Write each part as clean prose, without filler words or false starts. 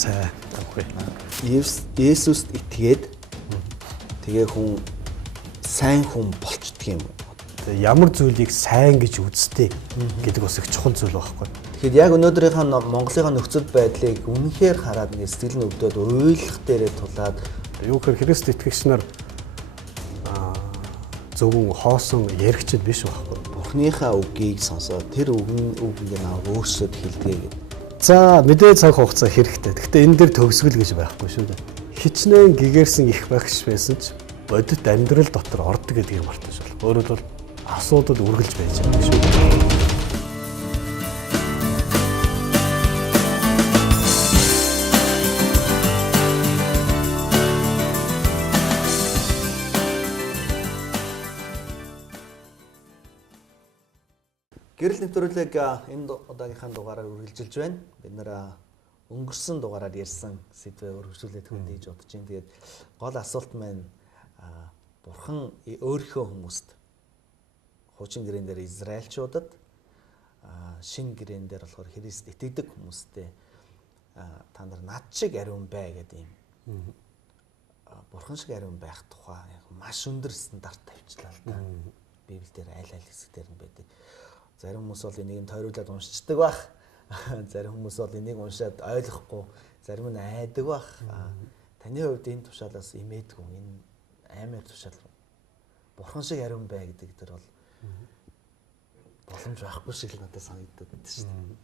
сайн тавхыг. Есүст итгээд тэгээ хүн сайн хүн болчдөг юм. Тэгээ ямар зүйлийг сайн гэж үзтээ гэдэг бас их чухал зүйл байхгүй. Тэгэхээр яг өнөөдрийнхээ Монголынхаа нөхцөл байдлыг үнэнхээр хараад нэг сэтгэл нь өвдөд ойлгох дээрээ тулаад юу гэхээр Христ итгэгч нар зөвхөн хоосон яригчд биш байхгүй. Бурхныхаа үгийг сонсоод тэр үгийг наваа өөрсөд хэлдэг гэдэг. За мэдээ цаг хугацаа хэрэгтэй. Гэхдээ энэ дээр төгсгөл гэж байхгүй шүү дээ. Хичнээн гэгэрсэн их багш байсан ч бодит амьдрал дотор ордог гэдгийг мартаж байна. Өөрөөр бол асуудал үргэлж байж байгаа шүү дээ. Гэрэл нэвтрүүлэг энэ удаагийнхаа дугаараар үргэлжилж байна. Бид нэр өнгөрсөн дугаараар ярьсан сэдвээ өргөжүүлээд хөндийж бодож байна. Тэгээд гол асуулт маань Бурхан өөрийнхөө хүмүүст хуучин гэрэн дээр Израильчуудад шинэ гэрэн дээр болохоор Христ итгэдэг хүмүүстэй та нар над шиг ариун бай гэдэг юм. Бурхан шиг ариун байх тухай маш өндөр стандарт тавьчлаа л да. Библиэлд аль хэсгээр нь байдаг. Зарим хүмүүс бол энийг тойруулаад уншдаг байх. Зарим хүмүүс бол энийг уншаад ойлгохгүй, зарим нь айдаг байх. Таны хувьд энэ тушаалаас имээдгүй энэ амар тушаал. Бурхан шиг ариун бай гэдэг дээр бол боломж байхгүй шиг л надад санагдаад байна шүү дээ.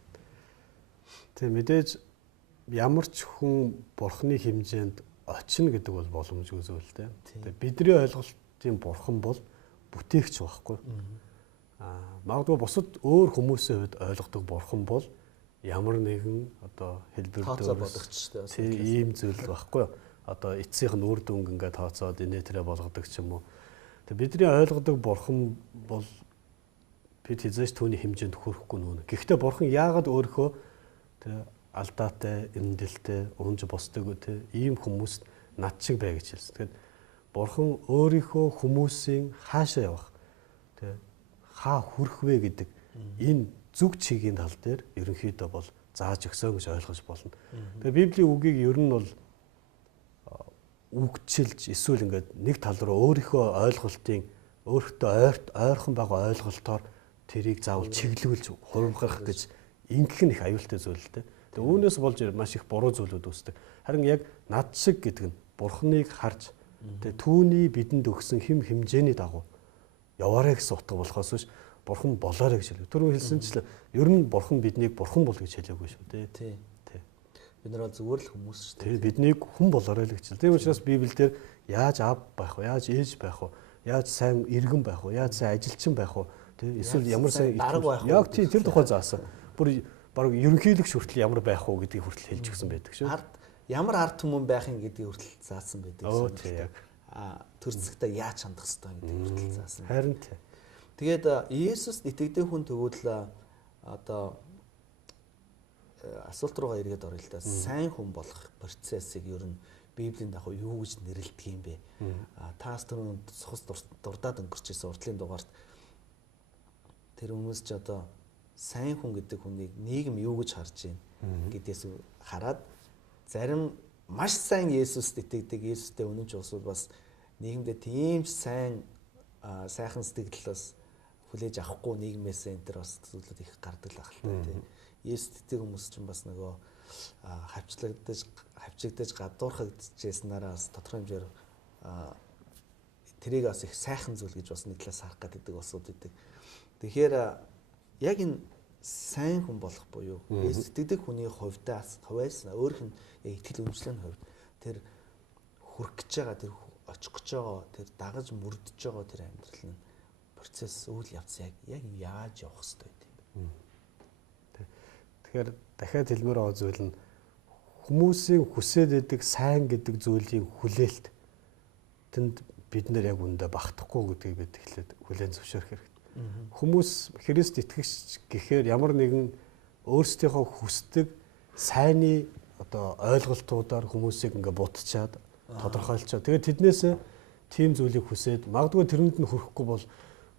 Тэг мэдээж ямар ч хүн Бурханы хэмжээнд очино гэдэг бол боломжгүй зүйл дээ. Тэг бидний ойлголтын Бурхан бол бүтээгч байхгүй. Магадгүй бусад өөр хүмүүсийн хувьд ойлгодог Бурхан бол ямар нэгэн одоо хэлбэр бодогчтой ийм зүйл байхгүй юу? Одоо эцсийнх нь үр дүнг ингээд тооцоод инээ тэрэ болгодог ч юм уу. Тэг бидний ойлгодог Бурхан бол бид хязгаарч түүний хэмжээнд хүрэхгүй нүүнэ. Гэхдээ Бурхан яагаад өөрийнхөө тэг алдаатай, эрендэлтэй, унж босдог үү ийм хүмүүст над шиг бай гэж хэлсэн. Тэгэхээр Бурхан өөрийнхөө хүмүүсийн хаашаа явах тэг хаа хүрэх вэ гэдэг энэ зүг чигийн тал дээр ерөнхийдөө бол зааж өгсөн гэж ойлгож болно. Тэгээ Библийн үгийг ер нь бол үгчилж эсвэл ингээд нэг тал руу өөрийнхөө ойлголтын өөртөө ойрхон байгаа ойлголтоор тэрийг заавал чиглүүлж хуримгах гэж ингэх нь их аюултай зүйл л дээ. Тэгээ үүнээс болж маш их буруу зүйлүүд үүсдэг. Харин яг над шиг гэдэг нь Бурхныг харж тэгээ түүний бидэнд өгсөн хэм хэмжээний дагуу яваарэ гэсэн утга болохоос биш Бурхан болоорой гэж хэлв. Түрүү хэлсэнчлээ ер нь Бурхан биднийг Бурхан бол гэж хэлээгүй шүү дээ. Тий. Бид нар зүгээр л хүмүүс шүү дээ. Тий биднийг хүн болоорой л гэж хэлсэн. Тийм учраас Библиэлд яаж аав байх вэ? Яаж ээж байх вэ? Яаж сайн иргэн байх вэ? Яаж сайн ажилчин байх вэ? Тий эсвэл ямар сайн дарга байх вэ? Яг тий тэр тухай заасан. Бүр баг ерөнхийлөгч хүртэл ямар байх вэ гэдгийг хүртэл хэлж өгсөн байдаг шүү. Ямар ард түмэн байхын гэдгийг хүртэл заасан байдаг. Оо тий яг. Төрцөгтэй яаж хандах ёстой гэдэг хүртэл заасан. Харин тий. Тэгээд Есүст итгэдэг хүн тэгвэл одоо асуулт руугаа эргээд орё л да. Сайн хүн болох процессыг ер нь Библийн дагуу юу гэж нэрлэдэг юм бэ? Таас түрүүнд сухас дурдаад өнгөрч ирсэн урдлын дугаарт тэр хүмүүс ч одоо сайн хүн гэдэг хүнийг нийгэм юу гэж харж байна гэдгээс хараад зарим маш сайн Есүст итгэдэг, Есүстэй үнэнч усуд бас нийгэмдээ тийм сайхан сэтгэлээс хүлээж авахгүй нийгмээс энэ төр бас зүйлүүд их гардаг л ахaltaа тийм. Есүст итгэдэг хүмүүс ч бас нөгөө хавчигдаж гадуурхагдчихсанараа бас тодорхой хэмжээр тэрийг бас их сайхан зүйл гэж бас нэг талаас харах гэдэг усуд идэг. Тэгэхээр яг энэ сайн хүн болох буюу Есүст итгэдэг хүний хувьдаас өөрийнх нь итгэл үнэмшлийн хувьд тэр хүрэх гэж байгаа тэр очих гэж байгаа тэр дагаж мөрдөж байгаа тэр амьдрал нь процесс үйл явц яг яаж явах ёстой юм. Тэгэхээр дахиад хэлмээр байгаа зүйл нь хүмүүсийн хүсээд байдаг сайн гэдэг зүйлийн хүлээлт тэнд бид нэр яг үндэ багтахгүй гэдгийг бид эхлээд хүлээн зөвшөөрөх хэрэгтэй. Хүмүүс Христ итгэгч гэхээр ямар нэгэн өөрсдийнхөө хүсдэг сайнны одоо ойлголтуудаар хүмүүсийг ингээ бутчаад тодорхойлцоо. Тэгээд тэднээс тийм зүйлийг хүсээд магадгүй тэрэнд нь хүрэхгүй бол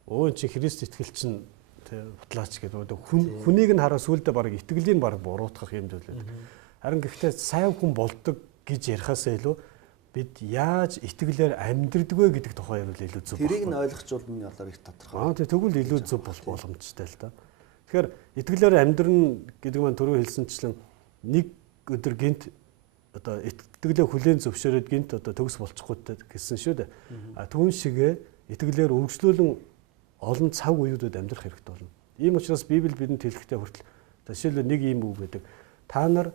өө чи Христ итгэл чинь хутлаач гэдэг. Хүнийг нь хараа сүулдэ баг итгэлийг баг буруутгах юм зүйл байдаг. Харин гэхдээ сайн хүн болдог гэж ярихаасаа илүү бид яаж итгэлээр амьдрдаг вэ гэдэг тухай ярил илүү зөв. Тэрийг нь ойлгочулны болоор их тодорхой. Тэгвэл илүү зөв боломжтой л да. Тэгэхээр итгэлээр амьдрна гэдэг маань түрүү хэлсэнчлэн нэг өдөр гинт одоо итгэлээ хүлээн зөвшөөрөөд гинт одоо төгс болчихгүй гэсэн шүү дээ. Түүн шигээ итгэлээр үргэлжлүүлэн олон цаг үеүүдэд амьдрах хэрэгтэй болно. Ийм учраас Библи бидэнд хэлэхдээ хүртэл жишээлбэл нэг ийм үг гэдэг. Та нар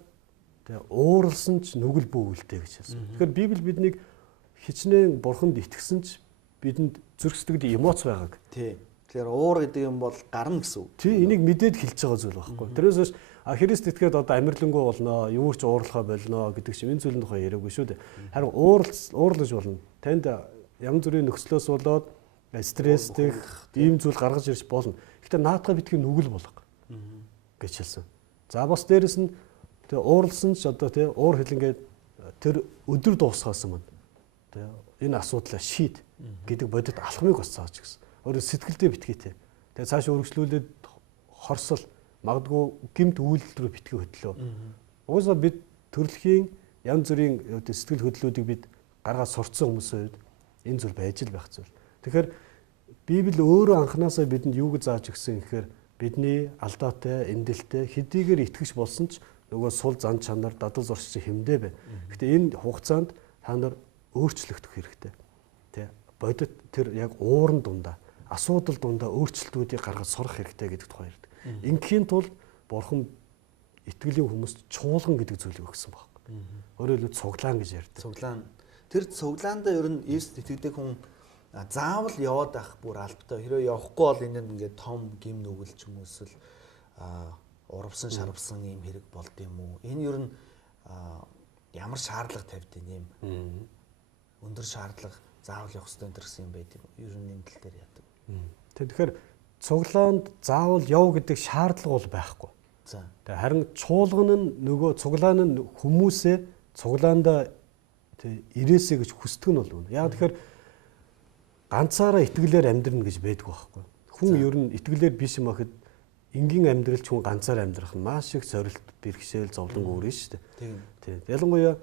ууралсан ч нүгэл бүү үлдээ гэж хэлсэн. Тэгэхээр Библи биднийг хичнээн бурханд итгэсэн ч бидэнд зүрх сэтгэл эмоц байгааг. Тий. Тэгэхээр уур гэдэг юм бол гарна гэсэн үг. Тий, энийг мэдээд хэлж байгаа зүйл байхгүй. Тэрээс биш Христ итгээд одоо амирлангуй болноо, юу ч уурлахаа болно гэдэг чинь энэ зүйлийн тухай яриаггүй шүү дээ. Харин уурлаж болно. Танд янз бүрийн нөхцлөөс болоод стресстэй ийм зүйл гаргаж ирж болно. Гэхдээ наадхаа битгий нүгэл болго гэж хэлсэн. За бас дээрэс нь уурлсан ч одоо уур хилэнгээд тэр өдөр дуусгаас мань энэ асуудлаа шийд гэдэг бодит алхмыг бас зааж гисэн. Өөрөөр сэтгэлдээ битгийтэй. Тэгээ цааш өргөжлүүлээд хорсол магадгүй гэмт үйлдэл рүү битгий хөдлөө. Угаасаа бид төрөлхийн янз бүрийн сэтгэл хөдлөлүүдийг бид гаргаад сурцсан хүмүүсийн үед энэ зүйл байж л байх зүйл. Тэгэхээр Библи өөрөө анханасаа бидэнд юуг зааж өгсөн гэхээр бидний алдаатай, эндэлтэй, хэдийгээр итгэж болсон ч нөгөө сул зан чанар, дадал зуршин хэмдээ байна. Гэхдээ энэ хугацаанд та нар өөрчлөгдөх хэрэгтэй. Тэ бодит тэр яг ууран дундаа, асуудал дундаа өөрчлөлтүүдийг гаргаж сурах хэрэгтэй гэдэг тухай ярьдаг. Ингийн тулд Бурхан итгэлийн хүмүүст чуулган гэдэг зүйлийг өгсөн байна. Өөрөөр хэлбэл цуглаан гэж ярьдаг. Цуглаан. Тэр цуглаандаа ер нь Иесус итгэдэг хүн заавал яваад байх бүр албатай. Хэрвээ явахгүй бол энэ ингээд том гим нүгэлч юм эсвэл урвсан шарвсан юм хэрэг болд юм уу? Энэ ер нь ямар шаардлага тавьд юм өндөр шаардлага заавал явах хэрэгтэй гэсэн юм байд юм. Ер нь энэ тал дээр яадаг. Тэгэхээр цуглаанд заавал яв гэдэг шаардлага бол байхгүй. За. Харин чуулган нь нөгөө цуглаан нь хүмүүсээ цуглаандаа ирээсэй гэж хүсдэг нь бол үнэ. Яг тэгэхээр ганцаараа итгэлээр амьдрна гэж байдгүй байхгүй. Хүн ер нь итгэлээр биш юм ахэд энгийн амьдралч хүн ганцаар амьдрах нь маш их зорилт, бэрхшээл, зовлон өөрнө шүү дээ. Тийм. Ялангуяа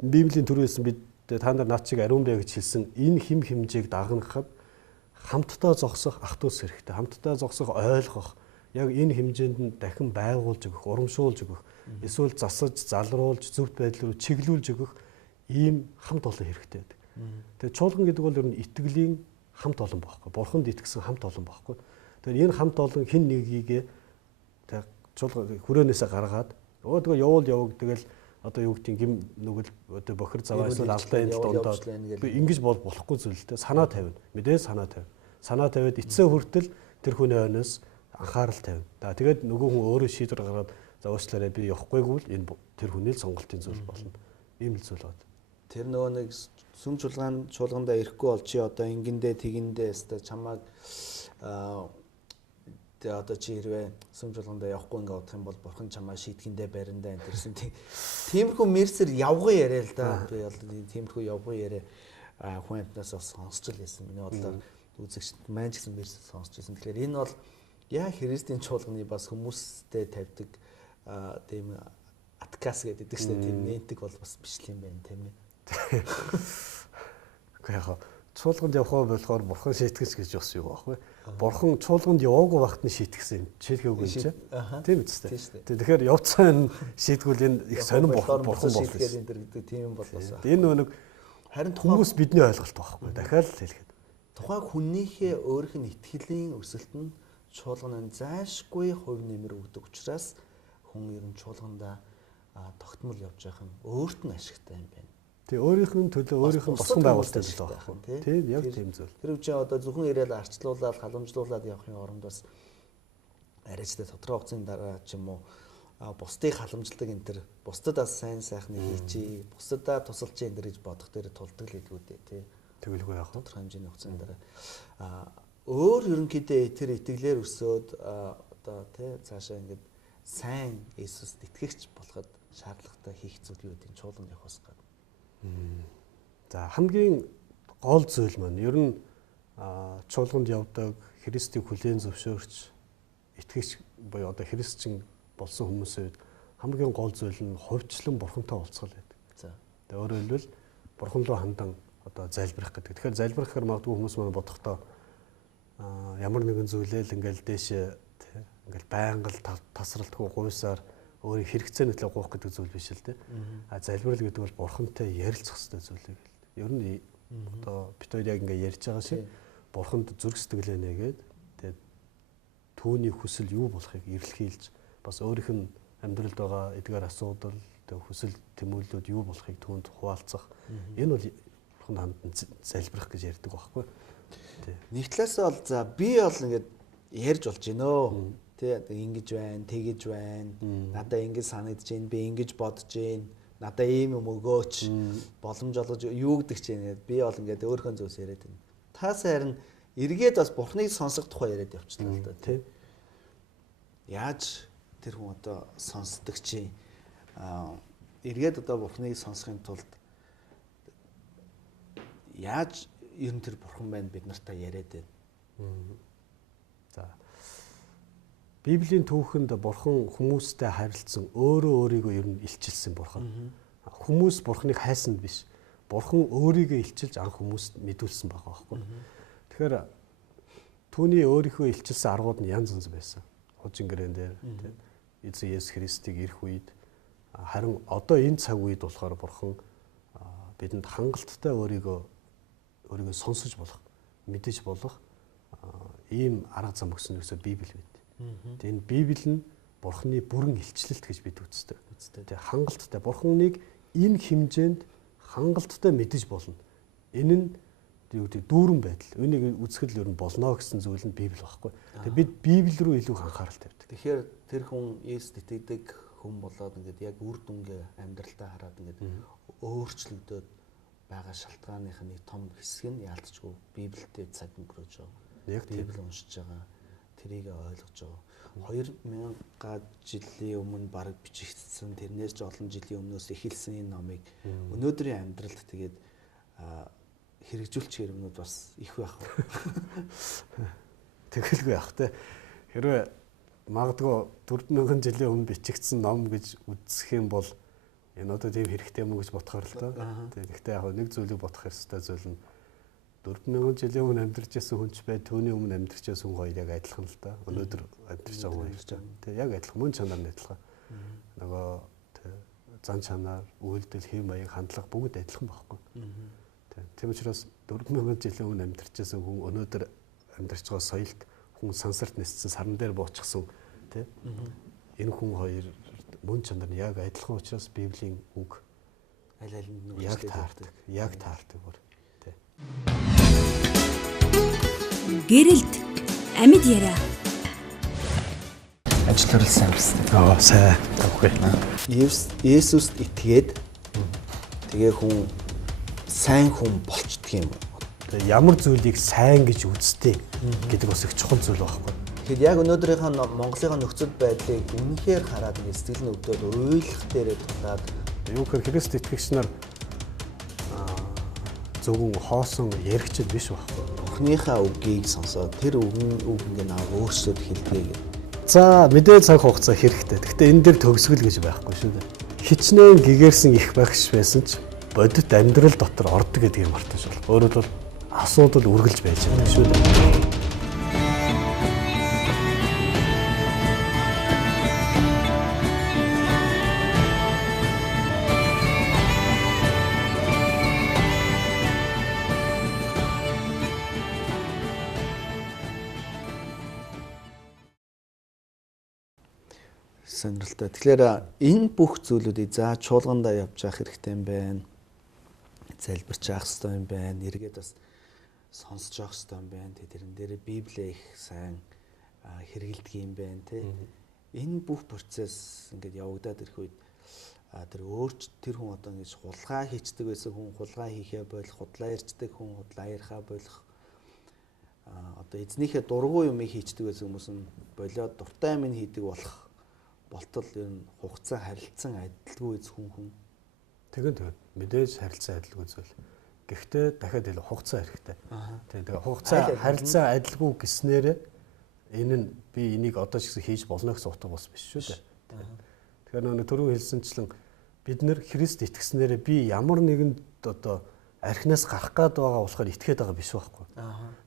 Библийн төрөөсөн бид та нар над чиг ариун бэ гэж хэлсэн энэ хим хэмжээг дагнахад хамтдаа зогсох ах トゥ ус хэрэгтэй. Хамтдаа зогсох ойлгох яг энэ хэмжээнд нь дахин байгуулж өгөх, урамшуулж өгөх, эсвэл засаж, залруулж, зөвхт байдал руу чиглүүлж өгөх ийм хамт олон хэрэгтэй байдаг. Тэгээ чуулган гэдэг бол ер нь итгэлийн хамт олон байхгүй. Бурханд итгэсэн хамт олон байхгүй. Тэгэхээр энэ хамт олон хэн нэгийгээ тэг чуулган хүрээнээсээ гаргаад тэгээ явуул тэгэл одоо юу гэдгийг гим нүгэл одоо бохир заваа эсвэл алдаа энэ дундаа ингэж болохгүй зүйлтэй санаа тавина. Мэдээ санаа тавина. Санаа тавиад эцсээ хүртэл тэр хүний ойноос анхаарал тавина. Тэгээд нөгөө хүн өөрөө шийдвэр гаргаад за уучлаарай би явахгүйгүй л энэ тэр хүний л сонголтын зүйл болно. Ийм л зүйл байна. Тэр нөгөө нэг сүм чуулгандаа ирэхгүй бол чи одоо ингэндээ тэгэндээ өстой чамайг тэгээ одоо чи хэрвээ сүм чуулгандаа явахгүй ингээ бодох юм бол бурхан чамаа шийтгэндээ бариндаа энэ төрсэн тиймэрхүү мерсэр явган яриа л да. Би бол тиймэрхүү явган яриа хүн амтнаас сонсч л байсан. Миний бодлоор үзэгчд маань ч гэсэн мерсэр сонсч байсан. Тэгэхээр энэ бол яа Христийн чуулганы бас хүмүүстэй тавьдаг тийм аткас гэдэг чинь тийм нэтг бол бас биш юм байна тийм ээ. Гэхдээ яг чуулганд явах болохоор бурхан шийтгэж гэж бас юу байхгүй. Бурхан чуулганд яваагүй багт нь шийтгэсэн. Шийтгээггүй юм чи. Тийм үстэй. Тэгэхээр явцсан шийдгүүл энэ их сонирн бурхан болно. Шийтгэл энэ гэдэг тийм бол бас. Энэ нэг харин хүмүүс бидний ойлголт байхгүй. Дахиад л хэлэхэд. Тухайн хүнийхээ өөрийнх нь итгэлийн өсөлт нь чуулганы зайшгүй хувь нэмэр өгдөг учраас хүн ер нь чуулгандаа тогтмол явж байх юм өөрт нь ашигтай юм байна. Тэгээ өөрийнх нь төлөө өөрийнх нь босгон байгуулалттай л байхгүй. Тийм яг тийм зүйл. Тэр үчи одоо зөвхөн ирээл арчлуулаад халамжлуулаад явахын оронд бас арайчтай тодорхой хугацааны дараа ч юм уу бусдыг халамжилдаг энэ төр бусдад бас сайн сайхныг хийчи бусдадаа тусалж энэ төр гэж бодох дээр тулдаг л илүү дээ тий. Тэгэлгүй яах вэ? Тодорхой хэмжээний хугацааны дараа өөр ерөнхийдөө тэр итгэлээр өсөөд одоо тий цаашаа ингээд сайн Иесуст итгэгч болоход шаардлагатай хийх зүйл юу гэдэг чуулганд явахаас гадна. За хамгийн гол зүйл маань ер нь чуулганд явдаг Христийг хүлээн зөвшөөрч итгэгч буюу одоо христчин болсон хүмүүсийн хамгийн гол зүйл нь хувьчлан бурхантай уулзгал байдаг. За. Тэгээ өөрөөр хэлбэл бурхан руу хандан одоо залбирах гэдэг. Тэгэхээр залбирах гэхээр магадгүй хүмүүс маань бодохдоо ямар нэгэн зүйлээ л ингээл дээшээ ингээл байнга л тасралтгүй гуйсаар өөрийн хэрэгцээний төлөө гуйх гэдэг зүйл биш л дээ. Залбирал гэдэг бол бурхантай ярилцах хэрэгтэй зүйл юм. Ер нь одоо бид хоёр яг ингээ ярьж байгаа шиг бурханд зүрх сэтгэлээ нээгээд тэгээд түүний хүсэл юу болохыг эрэлхийлж бас өөрийнх нь амьдралд байгаа эдгээр асуудал хүсэл тэмүүллүүд юу болохыг түүнд хуваалцах. Энэ бол бурханд хандан залбирах гэж ярьдаг байхгүй. Нэг талаасаа бол за би бол ингээд ярьж болж гинөө. Тэ ингэж байна, тэгэж байна. Надаа ингэж санагдаж байна, би ингэж бодож байна. Надаа ийм юм өгөөч. Боломж олгож юу гэдэг чинь би бол ингээд өөрхөн зүйлс яриад байна. Таас харин эргээд бас бурхныг сонсох тухай яриад явчихлаа л да тий. Яаж тэр хүн одоо сонсдог чи эргээд одоо бурхныг сонсохын тулд яаж ер нь тэр бурхан байна бид нартай яриад байна. За. Библийн түүхэнд бурхан хүмүүстэй харилцсан өөрөө өөрийгөө ер нь илчилсэн бурхан. Хүмүүс бурханыг хайсан биш. Бурхан өөрийгөө илчилж анх хүмүүст мэдүүлсэн байгаа байхгүй. Тэгэхээр түүний өөрийнхөө илчилсэн аргууд нь янз янз байсан. Хожин гэрэн дээр тийм эзэн Есүс Христийг ирэх үед харин одоо энэ цаг үед болохоор бурхан бидэнд хангалттай өөрийгөө сонсож болох, мэдэж болох ийм арга зам өгсөн гэсэн Библи байд. Тэгээ энэ Библи нь бурханы бүрэн илчлэлт гэж бид үздэг. Тэгээ хангалттай бурханыг энэ хэмжээнд хангалттай мэдэж болно. Энэ нь юу гэдэг дүүрэн байдал. Энийг үзэхэд л ер нь болно гэсэн зүйл нь Библи байхгүй. Тэгээ бид Библи рүү илүү анхаарал тавьдаг. Тэгэхээр тэр хүн Есүст итгэдэг хүн болоод ингээд яг үр дүнгээ амьдралтаа хараад ингээд өөрчлөгдөд байгаа шалтгааных нь том хэсэг нь яалтчгүй Библиэд цаг өнгөрөөж байгаа. Яг Библи уншиж байгаа. Тэрийг ойлгож байгаа. 2000 жилийн өмнө баг бичигдсэн тэрнээс ч олон жилийн өмнөөс эхэлсэн энэ номыг өнөөдрийн амьдралд тэгээд хэрэгжүүлчих юмнууд бас их байх. Тэгэлгүй байх те. Хэрвээ магадгүй 4000 жилийн өмнө бичигдсэн ном гэж үзэх юм бол энэ одоо тийм хэрэгтэй юм уу гэж бодохоор л доо. Тэгэхдээ яг нэг зүйлийг бодох ёстой зүйл нь 4000 жилийн өмнө амьдарч байсан хүн ч бай, түүний өмнө амьдарч байсан хүн хоёр яг адилхан л да. Өнөөдөр амьдарч байгаа хүн хоёр ч. Тэгээ яг адилхан мөн чанар нь адилхан. Нөгөө зан чанар, үйлдэл, хэм маяг, хандлага бүгд адилхан байхгүй. Тийм учраас 4000 жилийн өмнө амьдарч байсан хүн өнөөдөр амьдарч байгаа соёлт хүн сансарт ниссэн сарн дээр буучихсан тий. Энэ хүн хоёр мөн чанар нь яг адилхан учраас Библийн үг аль аль нь яг таардаг. Яг таардаг бүр тий. Гэрэлт амьд яриа. Ажил төрөл сайн байна. Сайн. Окей. Есүст итгээд тэгээ хүн сайн хүн болчдөг юм. Тэгээ ямар зүйлийг сайн гэж үздэг гэдэг бас их чухал зүйл байхгүй. Тэгэхээр яг өнөөдрийнхөө Монголын нөхцөл байдлыг үнэхээр хараад ингэ сэтгэл нь өвдөд уйлах дээрээ тулаад юу гэхээр Христ итгэгч нар зөвхөн хоосон яригчд биш байхгүй. Бурхныхаа үгийг сонсоод тэр үг ингээ наа өөрсөд хэлдэг гэх. За мэдээ цаг хугацаа хэрэгтэй. Гэхдээ энэ дээр төгсгөл гэж байхгүй шүү дээ. Хичнээн гэгэрсэн их багш байсан ч бодит амьдрал дотор ордог гэдгийг мартаж байна. Өөрөөр хэлбэл асуудал үргэлж байж байгаа шүү дээ. Сонирхолтой. Тэгэхээр энэ бүх зүйлүүдийг за чуулгандаа явж явах хэрэгтэй юм байна. Залбирч явах хэрэгтэй юм байна. Эргээд бас сонсож явах хэрэгтэй юм байна. Тэрэн дээр Библийг их сайн хэрэгэлдэг юм байна те. Энэ бүх процесс ингээд явагдаад ирэх үед тэр хүн одоо ингэж хулгай хийцдэг байсан хүн хулгай хийхээ болох, худлаа ярьцдаг хүн худлаа ярихаа болох. Одоо эзнийхээ дургүй юмыг хийцдэг байсан хүмүүс нь болоод дуртай юм хийдэг болох болтол энэ хугацаа харилцан адилгүй хүн. Тэгээд мэдээж харилцан адилгүй зүйл. Гэхдээ дахиад илүү хугацаа хэрэгтэй. Тэгээ хугацаа харилцан адилгүй гэснээр энэ нь би энийг одоо ч гэсэн хийж болно гэсэн утга бас биш шүү дээ. Тэгэхээр Тэгэхээр нэг түрүү хэлсэнчлэн бид нэр Христ итгэснээрээ би ямар нэгэн одоо архинаас гарах гээд байгаа болохоор итгээд байгаа биш байхгүй.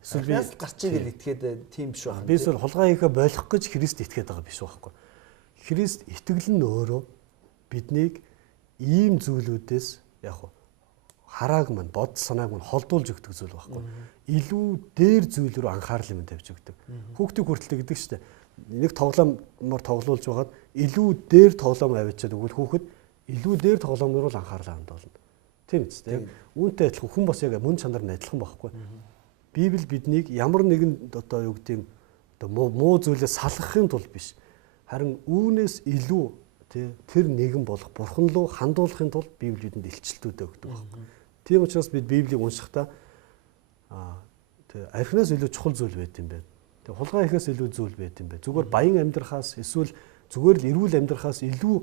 Эсвэл би гарчиг л итгээд тийм биш байна. Би эсвэл хулгай хийхэ болох гэж Христ итгээд байгаа биш байхгүй. Христ итгэл нь өөрөө биднийг ийм зүйлүүдээс яг харааг мань бодол санааг мань холдуулж өгдөг зүйл байхгүй. Илүү дээр зүйл рүү анхаарал юм тавьж өгдөг. Хүүхдийн хүртэл гэдэг чинь нэг тоглоомор тоглуулж байгаад илүү дээр тоглоом авчиад өгвөл хүүхэд илүү дээр тоглоомор руу анхаарал хандуулна. Тийм үстэй. Яг үүнтэй адилхан хүн бас яг мөн чанар нь адилхан байхгүй. Библи биднийг ямар нэгэн одоо юу гэдэг одоо муу зүйлээс салгахын тулд биш. Харин үүнээс илүү тэр нэгэн болох бурхан руу хандуулахын тулд Библи бидэнд илчилтүүд өгдөг байхгүй. Тийм учраас бид Библийг уншихдаа архинаас илүү чухал зүйл байт юм байна. Хулгай ихээс илүү зүйл байт юм байна. Зүгээр баян амьдрахаас эсвэл зүгээр л эрүүл амьдрахаас илүү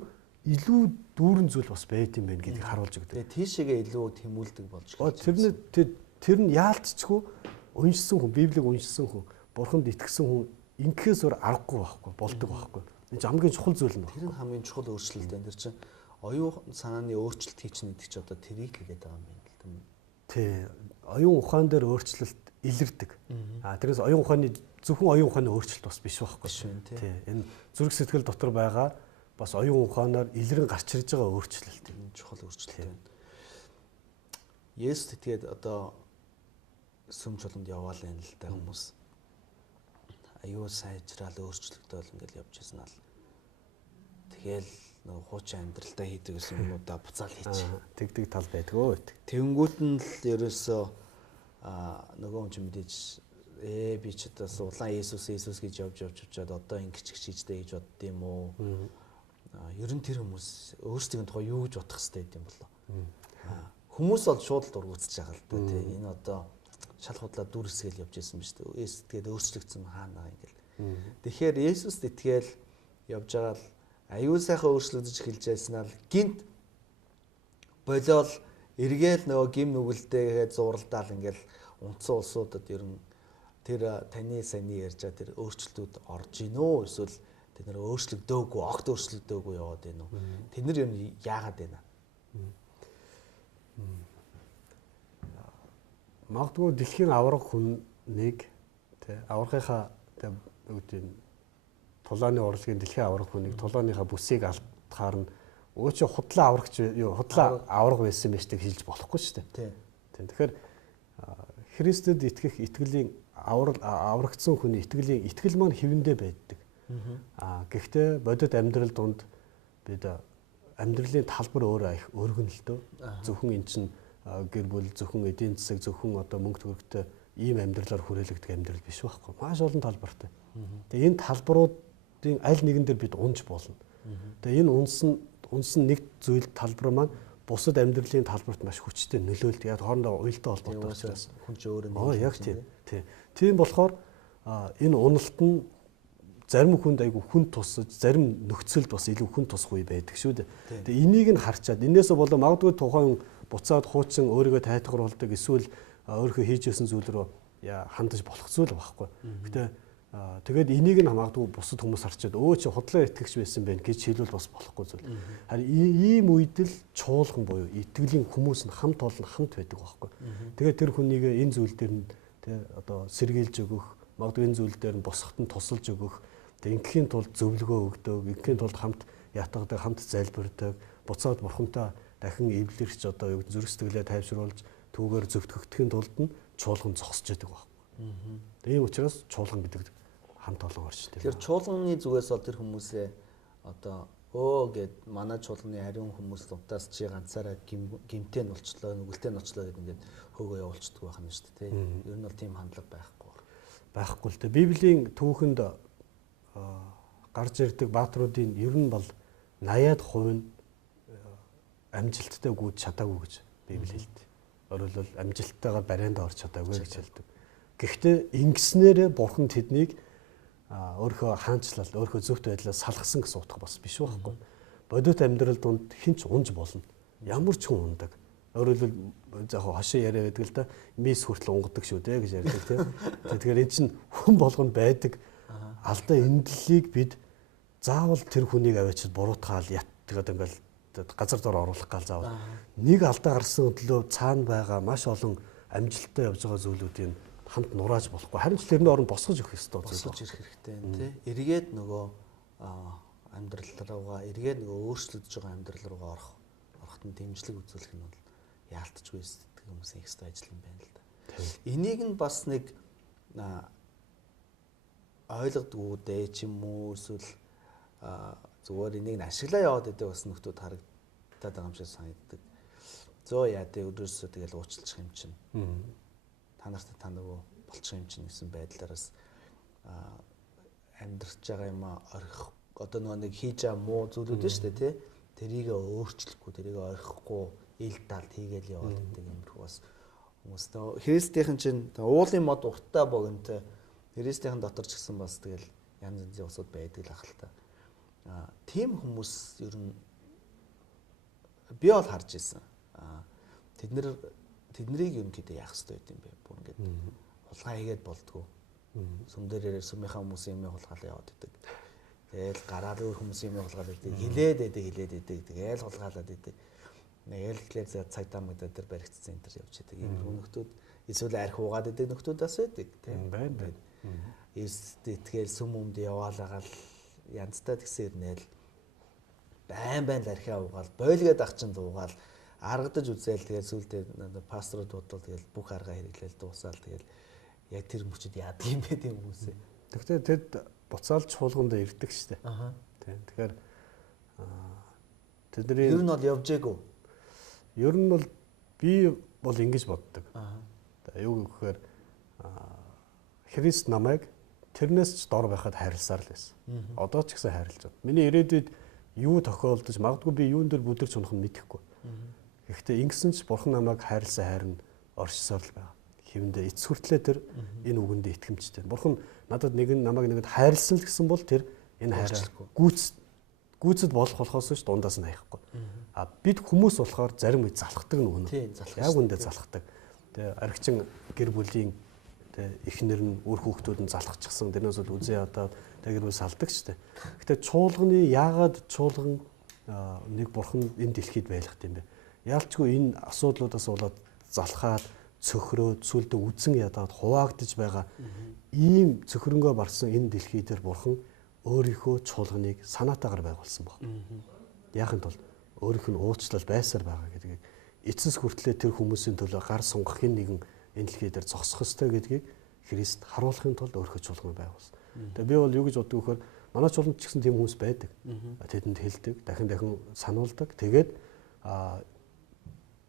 дүүрэн зүйл бас байт юм байна гэдгийг харуулж өгдөг. Тэгээ тийшээгээ илүү тэмүүлдэг болж байна. Тэр нь яалтчгүй уншсан хүн, Библийг уншсан хүн, бурханд итгэсэн хүн ингэхээс өөр аргагүй байхгүй, болдог байхгүй. Энэ хамгийн чухал зүйл нь. Тэр нь хамгийн чухал өөрчлөлт энэ. Тэр чинь оюун санааны өөрчлөлт хийчихнэ гэдэг чинь одоо тэрийг хэлээд байгаа юм байна л да. Тий. Оюун ухаан дээр өөрчлөлт илэрдэг. Тэрээс оюун ухааны зөвхөн оюун ухааны өөрчлөлт бас биш байхгүй. Тий. Энэ зүрх сэтгэл дотор байгаа бас оюун ухаанаар илрэн гарч ирж байгаа өөрчлөлт. Энэ чухал өөрчлөлт байна. Есүс тэгээд одоо сүм чулуунд яваал энэ л та хүмүүс. Аюу сайжраал өөрчлөгдөөл ингээл явж ирсэн аа. Тэгэл нөгөө хуучин амьдралдаа хийдэг гэсэн юмудаа буцаал хийчих. Тэгдэг тал байдгүй. Тэнгүүт нь л ерөөсөө нөгөө хүн чинь мэдээж би ч одоо улаан Есүс гэж явжаад одоо ингэж хийжтэй гэж бодд юм уу? Ер нь тэр хүмүүс өөрсдийн тухай юу гэж бодох хэрэгтэй юм болоо. Хүмүүс бол шууд л дургуутсаж байгаа л да тий. Энэ одоо шал худлаа дүр хэсгээл явж ирсэн биз дээ. Есүс тэгээд өөрчлөгдсөн хаана ингээл. Тэгэхээр Есүст итгээл явж байгаа л аюул сайхан өөрчлөгдөж эхэлж байснаа л гинт болиол эргээл нөгөө гим нүгэлтэйгээ зуралдаал ингээл унтсан улсуудад ер нь тэр таны саяны ярьж байгаа тэр өөрчлөлтүүд орж ийнөө эсвэл тэд нэр өөрчлөгдөөгүй, огт өөрчлөгдөөгүй яваад байна уу? Тэд нар юм яагаад байна? Магадгүй дэлхийн аврах хүнийг аврахынхаа үүдийн тулааны урлагийн дэлхийн аврах хүнийг тулааныхаа бүсийг алдахаар нь өө чи худлаа аврагч худлаа аврах байсан байж тийг хэлж болохгүй шүү дээ. Тийм. Тэгэхээр Христэд итгэх итгэлийн аврагдсан хүний итгэл маань хэвэндээ байдаг. Гэхдээ бодит амьдрал донд бид амьдралын талбар өөрөө их өргөн л дөө. Зөвхөн эн чинь гэр бүл, зөвхөн эдийн засаг, зөвхөн одоо мөнгө төгрөгтэй ийм амьдралаар хүрээлэгдэх амьдрал биш байхгүй. Маш олон талбартай. Тэгээ энэ талбаруудын аль нэгэн дээр бид унж болно. Тэгээ энэ унсан нэг зүйл талбар маань бусад амьдралын талбарт маш хүчтэй нөлөөлдөг. Яг хоорондоо уялдаа холбоотой учраас хүн ч өөрөө нэг. Яг тийм. Тийм болохоор энэ уналт нь зарим хүнд айгүй хүн тусаж, зарим нөхцөлд бас илүү хүн тусах үе байдаг шүү дээ. Тэгээ энийг нь харчаад энээсээ болоо магадгүй тухайн буцаад хуучин өөрийгөө тайтгаруулдаг эсвэл өөрийнхөө хийж байсан зүйл рүү хандаж болох зүйл байхгүй. Гэтэ тэгээд энийг нь магадгүй бусад хүмүүс харчаад өө чи худлаа итгэгч байсан байх гэж хэлвэл бас болохгүй зүйл. Харин ийм үед л чуулган буюу итгэлийн хүмүүс нь хамт олон хамт байдаг байхгүй. Тэгээд тэр хүнийг энэ зүйл дээр нь одоо сэргийлж өгөх, магадгүй энэ зүйл дээр нь босгоход нь тусалж өгөх, ингээхийн тулд зөвлөгөө өгдөг, ингээхийн тулд хамт ятгадаг, хамт залбирдаг, буцаад бурхантай дахин эвлэрч одоо юу гэдэг зүрх сэтгэлээ тайвшруулж түүгээр зөвтгөгдөхийн тулд нь чуулган зогсож яадаг байхгүй. Тийм учраас чуулган гэдэг хамт олон орчтой. Тэгэхээр чуулганы зүгээс бол тэр хүмүүсээ одоо гэд манай чуулганы ариун хүмүүс удаас чи ганцаараа гимтэй нь болчлоо, нүгэлтэй нь болчлоо гэдэг ингээд хөөгөө явуулчихдаг байх нь шүү дээ. Ер нь бол тийм хандлага байхгүй л дээ. Библийн түүхэнд гарч ирдэг баатруудын ер нь бол 80% нь амжилттай гүйж чадаагүй гэж Библи хэлдэг. Өөрөлдвөл амжилттайгаар барайнд орж чадаагүй гэж хэлдэг. Гэхдээ ингэснээрээ бурхан тэднийг өөрийнхөө хаанчлал, өөрийнхөө зөвхт байдлаас салгасан гэсэн утга бас биш байхгүй. Бодит амьдрал донд хинч унж болно. Ямар ч хүн ундаг. Өөрөлдвөл заахаа хошин яриа байдаг л да. Мис хүртэл унгадаг шүү дээ гэж ярьдаг тийм. Тэгэхээр энэ чинь хүн болгонд байдаг алдаа эндлийг бид заавал тэр хүнийг аваачид буруутгаал тэгээд ингээл газар дор оруулах гал заавал нэг алдаа гарсан өглөө цаана байгаа маш олон амжилттай явж байгаа зүйлүүдийг хамт нурааж болохгүй. Харин ч тэрний оронд босгож өгөх ёстой. Босгож ирэх хэрэгтэй тий. Эргээд нөгөө амьдрал руугаа эргээд нөгөө өөрчлөгдөж байгаа амьдрал руугаа ороход нь дэмжлэг үзүүлэх нь бол яалтчгүй сэтгэдэг хүмүүсийн их хэвээр ажил юм байна л да. Энийг нь бас нэг ойлгодгүй дээ ч юм уу эсвэл зүгээр энийг нь ашиглаа яваад байдаг бас нөхдүүд харагдаад байгаа юм шиг санагддаг. Зөө яа дээ өдөрсөө тэгэл уучлах юм чинь. Та нарт та нөгөө болчих юм чинь гэсэн байдлаараас амьдрч байгаа юм орхих одоо нөгөө нэг хийж байгаа муу зүйлүүд нь шүү дээ тий. Тэрийг өөрчлөхгүй, тэрийг орхихгүй ил далд хийгээл яваад байдаг юм шиг бас хүмүүс Христийнхэн чинь уулын мод урттай богинотой Христийнхэн дотор ч гэсэн бас тэгэл янз янзын усуд байдаг л ах л та. Тийм хүмүүс ер нь би бол харж ирсэн. Тэднийг ерөнхийдөө яах хэрэгтэй байт юм бэ? Бүр ингээд хулгай хийгээд болдгоо. Сүм дээрээ сүмийнхаа хүмүүсийн юм хулгаалаа яваад идэг. Тэгэл гараад өөр хүмүүсийн юм хулгаалаад идэг. Хилээд идэг. Тэгэл хулгаалаад идэг. Нэгэл ихлээр цагдаа магдаа дээр баригдсан энэ төр явж идэг. Ийм нөхдүүд эсвэл арх уугаад идэг нөхдүүд бас байдаг тийм байна. Тэгэл сүм өмд яваалаагаал янзтай тэгсээр нэл байн архиа уугаал бойлгээд ах чинь дуугаал аргадаж үзээл тэгээд сүултээ пасторууд бодлоо тэгээд бүх аргаа хэрэглээл дуусаал тэгээд яг тэр мөчөд яадаг юм бэ тийм хүмүүсээ. Тэгвэл тэд буцаалж чуулганд ирдэг штэ. Тийм. Тэгэхээр тэдний ер нь бол явж ээгүй. Ер нь бол би бол ингэж боддог. Юу гэхээр Христ намайг тэрнээс ч дор байхад хайрласаар л байсан. Одоо ч гэсэн хайрлаж байна. Миний ирээдүйд юу тохиолдож магадгүй би юун дээр бүдэрч унах нь мэдэхгүй. Гэхдээ ингэсэн ч Бурхан намайг хайрласан хайр нь оршсоор л байгаа. Хэвэндээ эц хүртлээ тэр энэ үгэндээ итгэмжтэй. Бурхан надад намайг нэгэнд хайрлсан л гэсэн бол тэр энэ хайраа гүйцэд болохоос ш дундаас нь хаяхгүй. Бид хүмүүс болохоор зарим үе залхдаг нь үнэ. Яг үндэ залхдаг. Тэгээ аригчин гэр бүлийн эхнэр нь үр хүүхдүүд нь залхчихсан. Тэрнээс бол үзээ одоо гэр бүл салдаг штэ. Гэтэ чуулганы яагаад чуулган нэг Бурхан энэ дэлхийд байлгах юм бэ? Яалчгүй энэ асуудлуудаас болоод залхаад цөхрөөд сүлдө үдсэн ядаад хуваагдж байгаа ийм цөхрөнгөө барсан энэ дэлхий дээр Бурхан өөрийнхөө чуулганыг санаатаагаар байгуулсан баг. Яахын тулд өөрийнх нь уучлал байсаар байгаа гэдгийг эцэс хүртлээр тэр хүмүүсийн төлөө гар сунгахын нэгэн энэ дэлхий дээр зогсох ёстой гэдгийг Христ харуулахын тулд өөрийнхөө чуулганыг байгуулсан. Тэгээ би бол юу гэж боддог вөхөр манай чуулганд ч гэсэн тийм хүмүүс байдаг. Тэдэнд хэлдэг, дахин сануулдаг. Тэгээд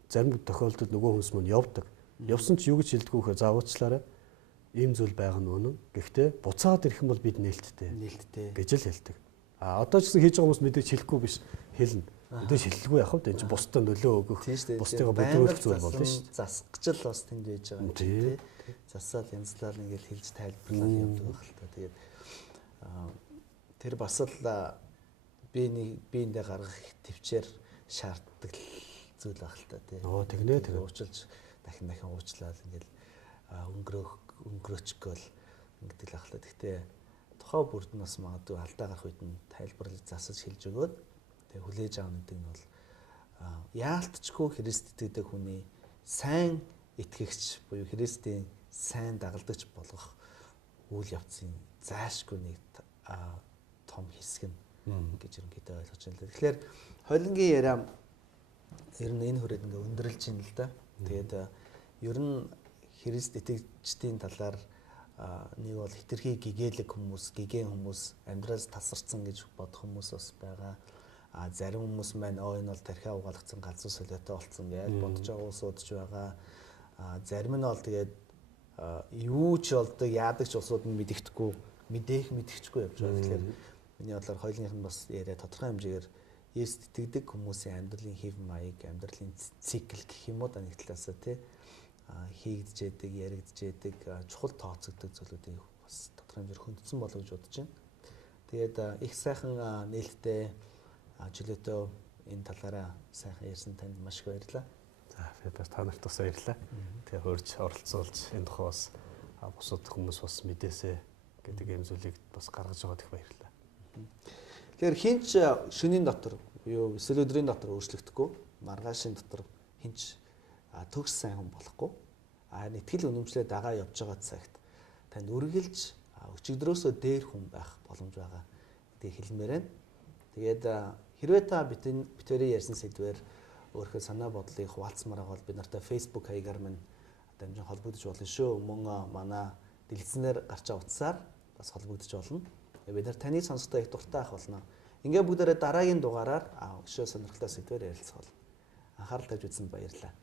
зарим тохиолдолд нөгөө хүмүүс мөн явдаг. Явсан ч юу гэж хэлдэг вөхөр за уучлаарай. Ийм зүйл байгаа нь үнэн. Гэхдээ буцаад ирэх юм бол бид нээлттэй гэж л хэлдэг. Одоо ч гэсэн хийж байгаа хүмүүс мэдээж хэлэхгүй биш хэлнэ. Мэдээж хэллгүй яах вэ? Энд чинь бусдад нөлөө өгөх, бусдыг бүдүүлэх зүйл болно шүү дээ. Засгаж л бас тэнд байж байгаа юм тийм. Засаал янзлал ингээл хэлж тайлбарлаад явдаг байх л та. Тэгээд тэр бас л биендээ гаргах төвчээр шаарддаг зүйл байх л та тийм. Тэгнэ уучлж дахин уучлаад ингээл өнгөрөөчгөөл ингэдэг л байх л та. Гэхдээ тухай бүрд нь бас магадгүй алдаа гарах үед нь тайлбарлаж засаж хэлж өгөөд тэг хүлээж авах гэдэг нь бол яалтчгүй Христ итгэдэг хүний сайн итгэгч буюу Христийн сайн дагалдагч болгох үйл явцын заашгүй нэг том хэсэг нь гэж ерөнхийдөө ойлгож байна л да. Тэгэхээр хойлонгийн яриа ер нь энэ хүрээд ингээ өндөрлж байна л да. Тэгээд ер нь Христ итгэгчдийн талаар нэг бол хитрхи гэгээлэг хүмүүс, гэгэн хүмүүс, амьдралаас тасарсан гэж бодох хүмүүс бас байгаа. Зарим хүмүүс маань энэ бол тархиа угаалгацсан галзуу солиотой болцсон гэж бодож байгаа ус удаж байгаа. Зарим нь бол тэгээд юу ч болдог, яадаг ч улсууд нь мэддэхгүй, мэдчихгүй явж байгаа. Тэгэхээр миний бодлоор хоёулынх нь бас яриа тодорхой хэмжээгээр Есүст итгэдэг хүмүүсийн амьдралын хэв маяг, амьдралын цикл гэх юм уу да нэг талаасаа тий хийгдэж яадаг, яригдж яадаг, чухал тооцогддог зүйлүүдийг бас тодорхой хэмжээгээр хөндсөн болов гэж бодож байна. Тэгээд их сайхан нээлттэй чөлөөтөө энэ талаараа сайхан ярьсан танд маш их баярлалаа. За би бас та нарт бас баярлалаа. Тэгээ хөрж оролцуулж энэ тухай бас бусад хүмүүс бас мэдээсэ гэдэг юм зүйлийг бас гаргаж байгаад их баярлалаа. Тэгэхээр хинч шөнийн дотор Буюу эсвэл өдрийн дотор өөрчлөгдөхгүй, маргаашийн дотор хинч төгс сайн хүн болохгүй. Итгэл үнэмшлээ дагаа явж байгаа цагт танд үргэлж өчигдрөөсөө дээр хүн байх боломж байгаа гэдгийг хэлмээр байна. Тэгээд хэрвээ та битүүрийн ярьсан сэдвээр өөрийнхөө санаа бодлыг хуваалцмаар байгаа бол бид нартай Facebook хаягаар минь дамжин холбогдож болно шүү. Мөн манай дэлгэцнээр гарч байгаа утсаар бас холбогдож болно. Бид нар таны сонсохдоо их дуртай ах болно. Ингээ бүгдээрээ дараагийн дугаараар өшөө сонирхолтой сэдвээр ярилцах болно. Анхаарал тавьж үзсэнд баярлалаа.